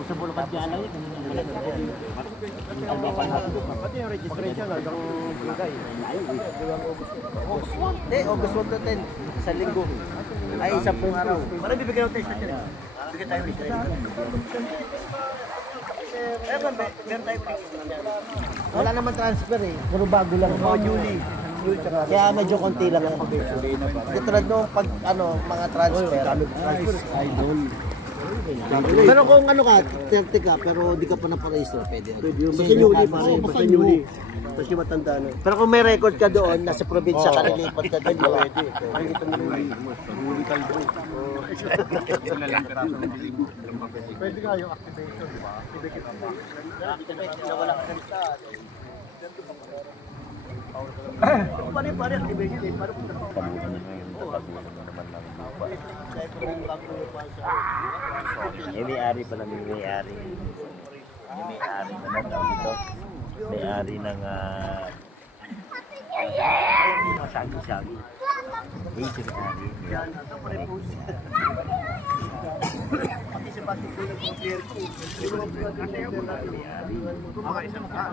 Sa Bulacan Diala yun. Pati yung registration hanggang July. August 1 to 10. Sa linggo. Ay, 10 araw. Parang bibigyan ng test na dyan. Bigyan tayo registration. Meron tayo registration. Wala naman transfer eh. Puro bago lang. July. Kaya medyo konti lang yan. Katulad nung pag mga transfer. Idol. Pero kung ka, 30 ka, pero di ka pa naparegister, pwede. Basta Yuli pare, basta Yuli. Kasi matanda na. Pero kung may record ka doon, nasa probinsya ka, nilipat ka doon, pwede. Pakikita mo rin. Huli kalbo. Pwede nga yung activation, di ba? Activate ka ba? Wala ka ganito. Pare, activation eh. Paano kung May-ari pala, may-ari. May-ari na ito. May-ari ng sagi-sagi. Ito may-ari. pati si Patrick doon ang clear ko. May-ari. Okay, isang ka.